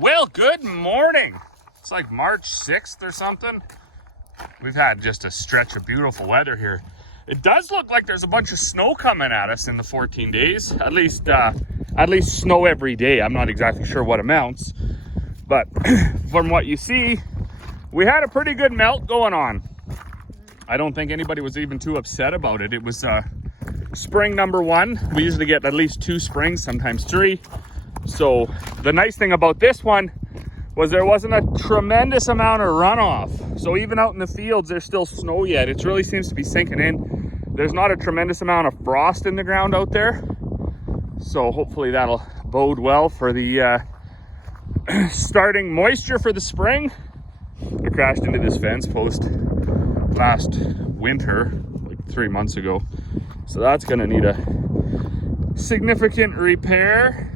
Well, good morning. It's like March 6th or something. We've had just a stretch of beautiful weather here. It does look like there's a bunch of snow coming at us in the 14 days. At least snow every day. I'm not exactly sure what amounts, but from what you see, we had a pretty good melt going on. I don't think anybody was even too upset about it. It was spring number one. We usually get at least 2 springs, sometimes 3. So the nice thing about this one was there wasn't a tremendous amount of runoff. So even out in the fields, there's still snow yet. It really seems to be sinking in. There's not a tremendous amount of frost in the ground out there. So hopefully that'll bode well for the starting moisture for the spring. I crashed into this fence post last winter, like 3 months ago. So that's gonna need a significant repair.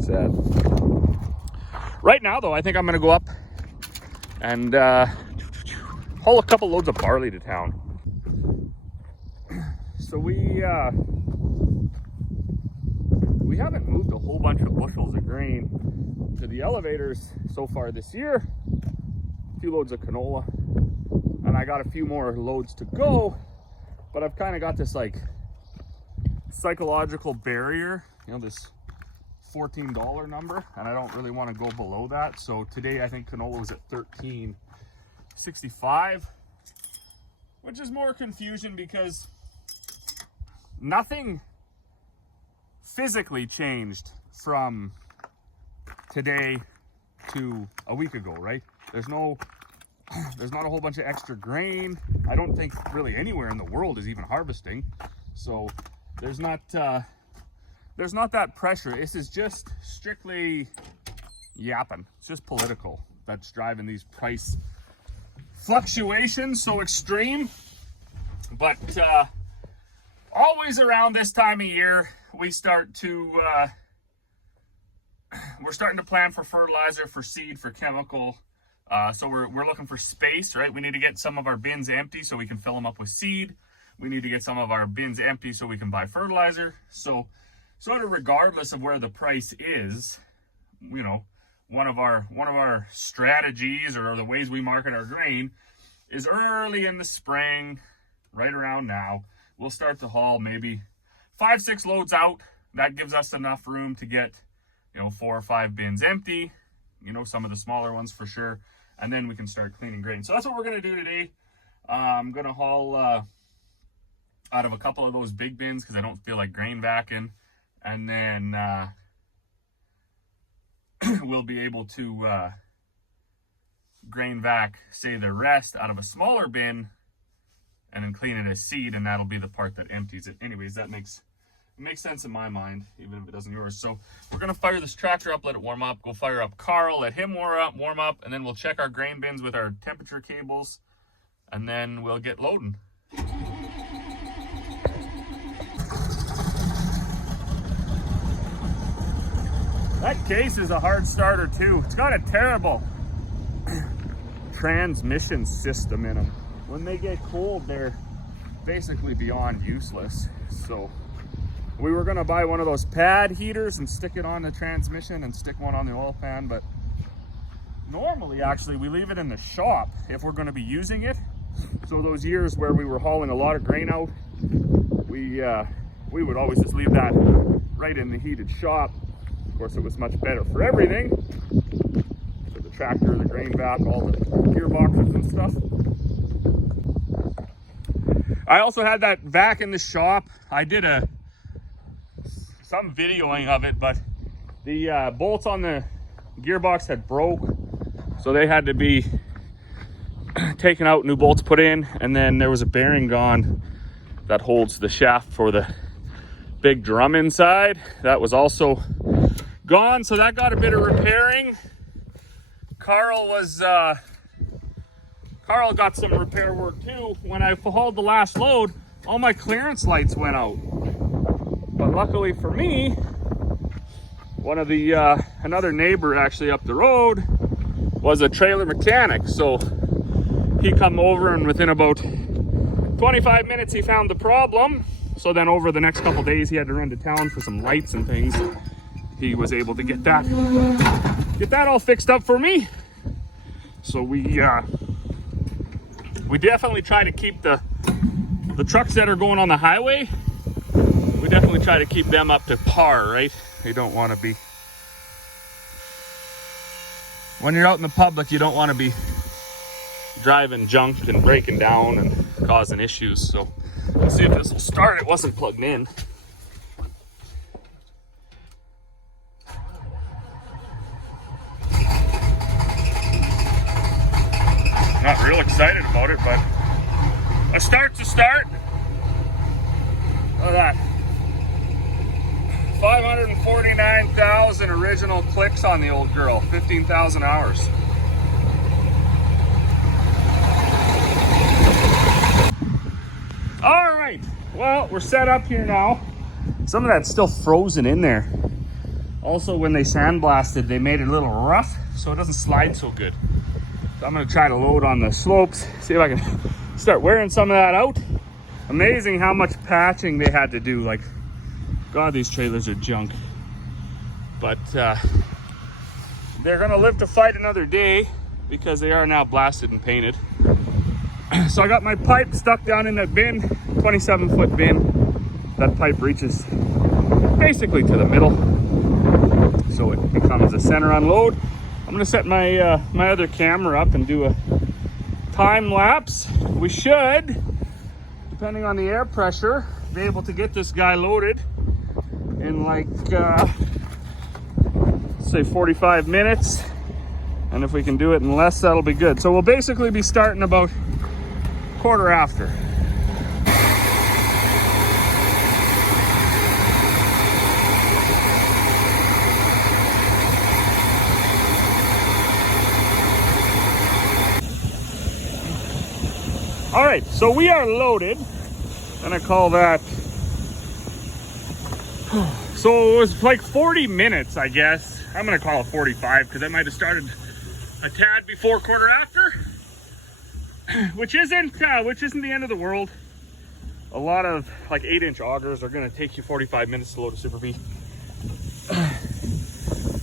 Sad. Right now though, I think I'm gonna go up and haul a couple loads of barley to town. So we haven't moved a whole bunch of bushels of grain to the elevators so far this year. A few loads of canola, and I got a few more loads to go, but I've kind of got this like psychological barrier, you know, this $14 number, and I don't really want to go below that. So today I think canola was at $13.65, which is more confusion because nothing physically changed from today to a week ago, right? There's not a whole bunch of extra grain. I don't think really anywhere in the world is even harvesting. So there's not that pressure. This is just strictly yapping. It's just political that's driving these price fluctuations so extreme. But always around this time of year, we're starting to plan for fertilizer, for seed, for chemical. So we're looking for space, right? We need to get some of our bins empty so we can fill them up with seed. We need to get some of our bins empty so we can buy fertilizer. So sort of regardless of where the price is, you know, one of our strategies or the ways we market our grain is early in the spring, right around now, we'll start to haul maybe 5-6 loads out. That gives us enough room to get, you know, 4 or 5 bins empty, you know, some of the smaller ones for sure. And then we can start cleaning grain. So that's what we're going to do today. I'm going to haul out of a couple of those big bins because I don't feel like grain vacuuming. And then we'll be able to grain vac, say, the rest out of a smaller bin and then clean it as seed, and that'll be the part that empties it. Anyways, that makes sense in my mind, even if it doesn't yours. So we're gonna fire this tractor up, let it warm up, go fire up Carl, let him warm up, and then we'll check our grain bins with our temperature cables, and then we'll get loading. That case is a hard starter too. It's got a terrible transmission system in them. When they get cold, they're basically beyond useless. So we were gonna buy one of those pad heaters and stick it on the transmission and stick one on the oil pan, but normally actually we leave it in the shop if we're gonna be using it. So those years where we were hauling a lot of grain out, we would always just leave that right in the heated shop. Of course, it was much better for everything. For the tractor, the grain vac, all the gearboxes and stuff. I also had that vac in the shop. I did some videoing of it, but the bolts on the gearbox had broke, so they had to be taken out, new bolts put in, and then there was a bearing gone that holds the shaft for the big drum inside. That was also gone, so that got a bit of repairing. Carl got some repair work too. When I hauled the last load, all my clearance lights went out. But luckily for me, one of the another neighbor actually up the road was a trailer mechanic. So he come over, and within about 25 minutes he found the problem. So then over the next couple days he had to run to town for some lights and things. he was able to get that all fixed up for me. So we definitely try to keep the trucks that are going on the highway, we definitely try to keep them up to par, right? You don't want to be, when you're out in the public, you don't want to be driving junk and breaking down and causing issues. So let's see if this will start. It wasn't plugged in. Not real excited about it, but a start's a start. Look at that. 549,000 original clicks on the old girl, 15,000 hours. All right, well, we're set up here now. Some of that's still frozen in there. Also, when they sandblasted, they made it a little rough, so it doesn't slide so good. So I'm gonna try to load on the slopes, see if I can start wearing some of that out. Amazing how much patching they had to do. Like, God, these trailers are junk. But they're gonna live to fight another day because they are now blasted and painted. So I got my pipe stuck down in that bin, 27-foot bin. That pipe reaches basically to the middle, so it becomes a center unload. I'm gonna set my my other camera up and do a time lapse. We should, depending on the air pressure, be able to get this guy loaded in like say 45 minutes, and if we can do it in less, that'll be good. So we'll basically be starting about quarter after. All right, so we are loaded, and I call that, so it was like 40 minutes, I guess. I'm gonna call it 45 because I might have started a tad before quarter after, which isn't the end of the world. A lot of like 8-inch augers are gonna take you 45 minutes to load a Super V.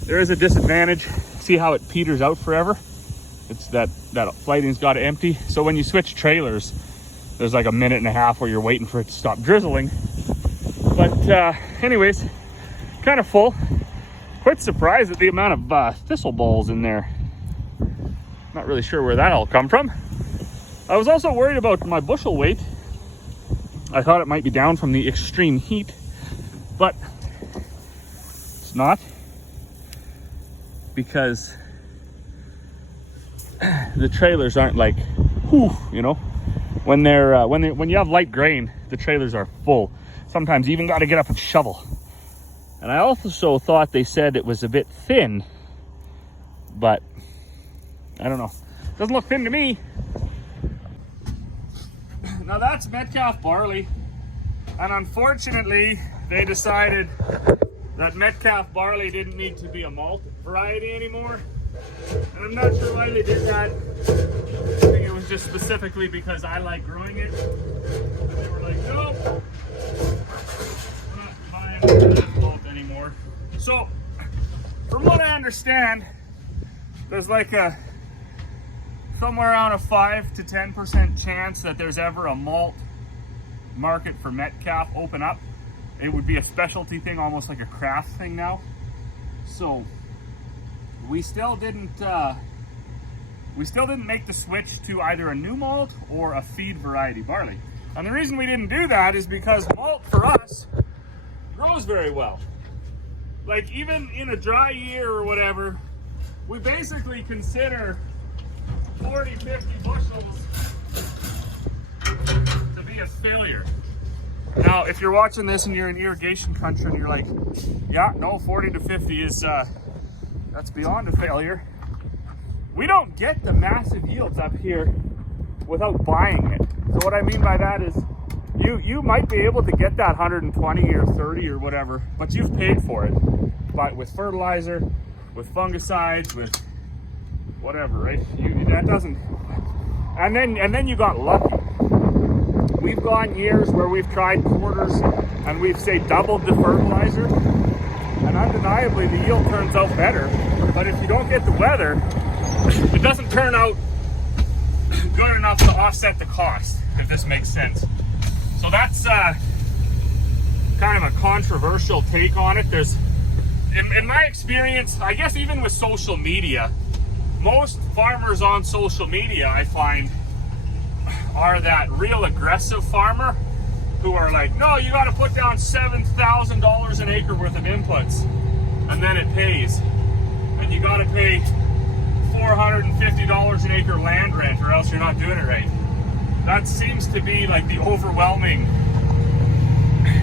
There is a disadvantage. See how it peters out forever? It's that lighting's got to empty. So when you switch trailers, there's like a minute and a half where you're waiting for it to stop drizzling. But anyways, kind of full. Quite surprised at the amount of thistle balls in there. Not really sure where that all come from. I was also worried about my bushel weight. I thought it might be down from the extreme heat, but it's not, because the trailers aren't like, whew, you know, when you have light grain, the trailers are full. Sometimes you even got to get up and shovel. And I also thought they said it was a bit thin, but I don't know. Doesn't look thin to me. Now that's Metcalf barley, and unfortunately they decided that Metcalf barley didn't need to be a malt variety anymore. And I'm not sure why they did that. I think it was just specifically because I like growing it. And they were like, nope, we're not buying that malt anymore. So, from what I understand, there's like a somewhere around a 5 to 10% chance that there's ever a malt market for Metcalf open up. It would be a specialty thing, almost like a craft thing now. So we still didn't make the switch to either a new malt or a feed variety barley. And the reason we didn't do that is because malt for us grows very well. Like even in a dry year or whatever, we basically consider 40, 50 bushels to be a failure. Now, if you're watching this and you're in irrigation country and you're like, yeah, no, 40 to 50 is, that's beyond a failure. We don't get the massive yields up here without buying it. So what I mean by that is you might be able to get that 120 or 30 or whatever, but you've paid for it. But with fertilizer, with fungicides, with whatever, right? That doesn't, and then you got lucky. We've gone years where we've tried quarters and we've say doubled the fertilizer, and and undeniably the yield turns out better. But if you don't get the weather, it doesn't turn out good enough to offset the cost, if this makes sense. So that's kind of a controversial take on it. There's, in my experience, I guess even with social media, most farmers on social media, I find, are that real aggressive farmer who are like, no, you got to put down $7,000 an acre worth of inputs, and then it pays. And you got to pay $450 an acre land rent, or else you're not doing it right. That seems to be like the overwhelming.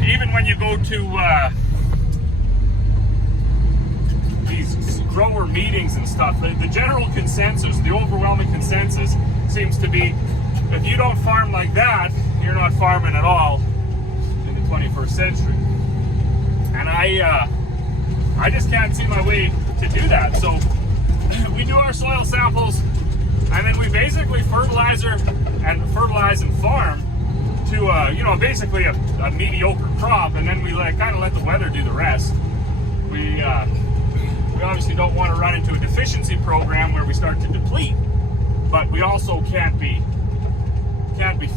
Even when you go to these grower meetings and stuff, the general consensus, the overwhelming consensus seems to be, if you don't farm like that, you're not farming at all in the 21st century. And I just can't see my way to do that. So we do our soil samples, and then we basically fertilize and farm to you know, basically a mediocre crop, and then we kind of let the weather do the rest. We obviously don't want to run into a deficiency program where we start to deplete, but we also can't be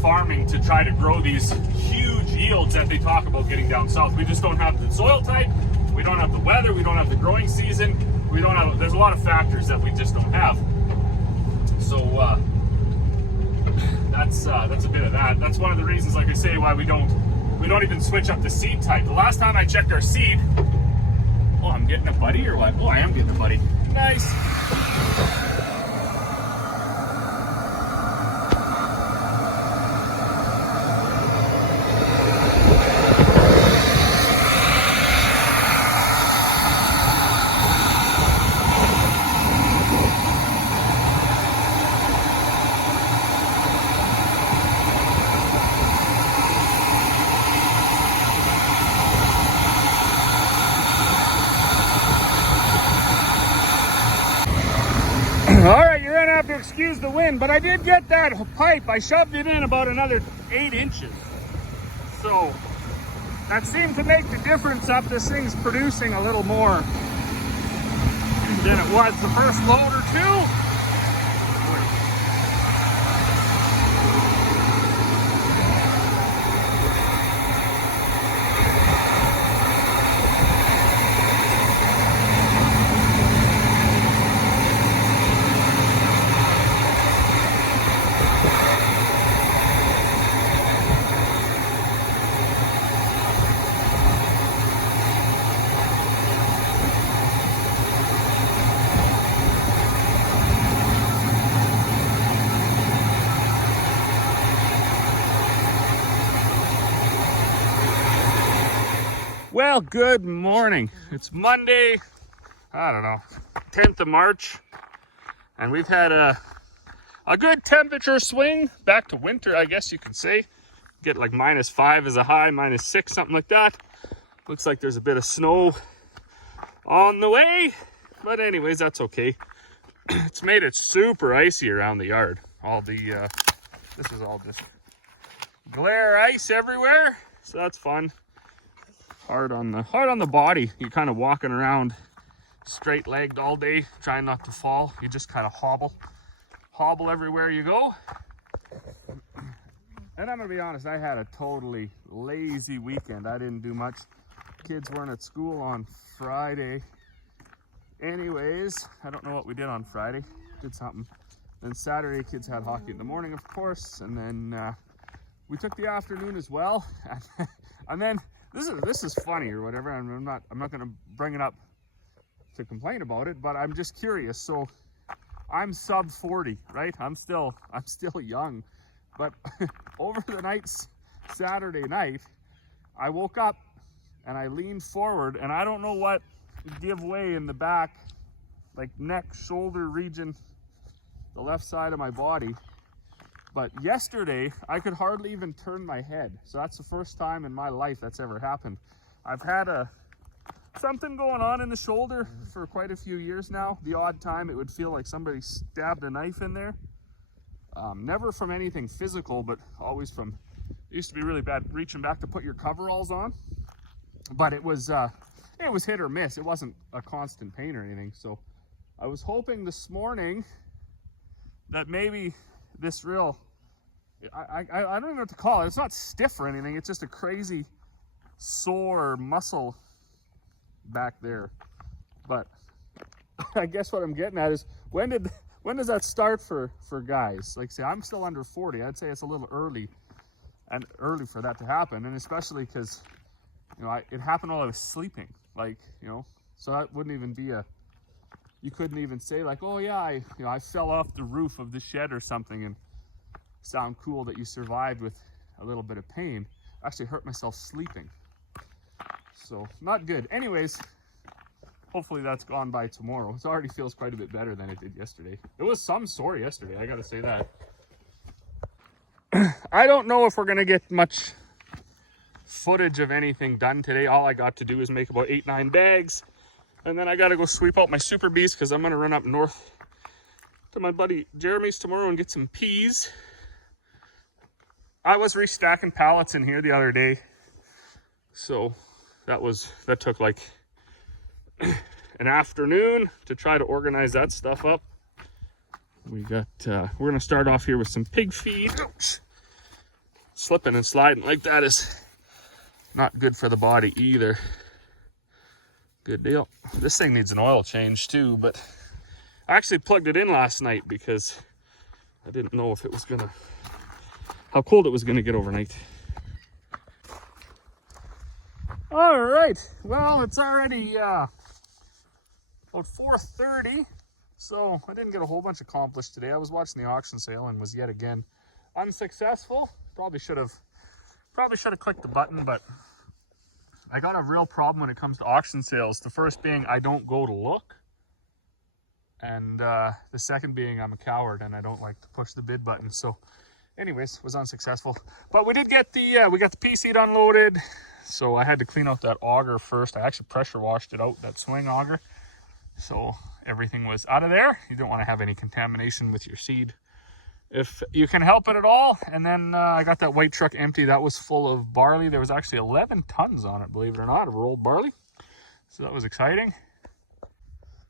farming to try to grow these huge yields that they talk about getting down south. We just don't have the soil type, we don't have the weather, we don't have the growing season, we don't have, there's a lot of factors that we just don't have. So that's a bit of that. That's one of the reasons, like I say, why we don't even switch up the seed type. The last time I checked our seed, oh, I'm getting a buddy or what? Oh, I am getting a buddy. Nice. All right, you're gonna have to excuse the wind, but I did get that pipe. I shoved it in about another 8 inches. So that seemed to make the difference up. This thing's producing a little more than it was the first load or two. Well, good morning. It's Monday, I don't know, 10th of March, and we've had a good temperature swing back to winter, I guess you can say. Get like -5 as a high, -6, something like that. Looks like there's a bit of snow on the way, but anyways, that's okay. It's made it super icy around the yard. All the, this is all just glare ice everywhere, so that's fun. Hard on the body. You're kind of walking around straight-legged all day, trying not to fall. You just kind of hobble everywhere you go. And I'm gonna be honest, I had a totally lazy weekend. I didn't do much. Kids weren't at school on Friday. Anyways, I don't know what we did on Friday. Did something. Then Saturday, kids had hockey in the morning, of course, and then we took the afternoon as well. And then this is funny or whatever. I'm not gonna bring it up to complain about it, but I'm just curious. So I'm sub 40, right? I'm still young, but over the night, Saturday night, I woke up and I leaned forward, and I don't know what gave way in the back, like neck, shoulder region, the left side of my body. But yesterday, I could hardly even turn my head. So that's the first time in my life that's ever happened. I've had something going on in the shoulder for quite a few years now. The odd time it would feel like somebody stabbed a knife in there. Never from anything physical, but always from, it used to be really bad reaching back to put your coveralls on. But it was it was hit or miss. It wasn't a constant pain or anything. So I was hoping this morning that maybe this real, I don't even know what to call it. It's not stiff or anything. It's just a crazy sore muscle back there. But I guess what I'm getting at is when does that start for guys? Like, say, I'm still under 40. I'd say it's a little early for that to happen, and especially because, you know, it happened while I was sleeping. Like, you know, so that wouldn't even be you couldn't even say like, oh yeah, I fell off the roof of the shed or something and sound cool that you survived with a little bit of pain. I actually hurt myself sleeping. So not good. Anyways, hopefully that's gone by tomorrow. It already feels quite a bit better than it did yesterday. It was some sore yesterday, I gotta say that. I don't know if we're gonna get much footage of anything done today. All I got to do is make about 8-9 bags, and then I gotta go sweep out my super bees because I'm gonna run up north to my buddy Jeremy's tomorrow and get some peas. I was restacking pallets in here the other day, so that took like an afternoon to try to organize that stuff up. We're gonna start off here with some pig feed. Oops. Slipping and sliding like that is not good for the body either. Good deal. This thing needs an oil change too, but I actually plugged it in last night because I didn't know if it was how cold it was gonna get overnight. All right, well, it's already about 4:30, so I didn't get a whole bunch accomplished today. I was watching the auction sale and was yet again unsuccessful. Probably should have clicked the button, but I got a real problem when it comes to auction sales. The first being I don't go to look, and the second being I'm a coward and I don't like to push the bid button. So anyways, was unsuccessful. But we did get we got the pea seed unloaded, so I had to clean out that auger first. I actually pressure washed it out, that swing auger, so everything was out of there. You don't want to have any contamination with your seed if you can help it at all. And then I got that white truck empty. That was full of barley. There was actually 11 tons on it, believe it or not, of rolled barley. So that was exciting.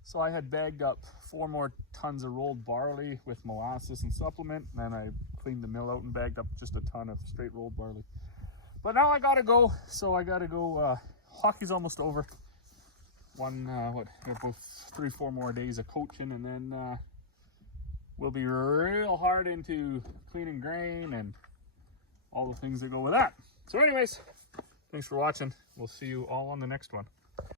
So I had bagged up 4 more tons of rolled barley with molasses and supplement. And then I cleaned the mill out and bagged up just a ton of straight rolled barley. But now I gotta go. So I gotta go. Hockey's almost over. We have 3-4 more days of coaching, and then we'll be real hard into cleaning grain and all the things that go with that. So anyways, thanks for watching. We'll see you all on the next one.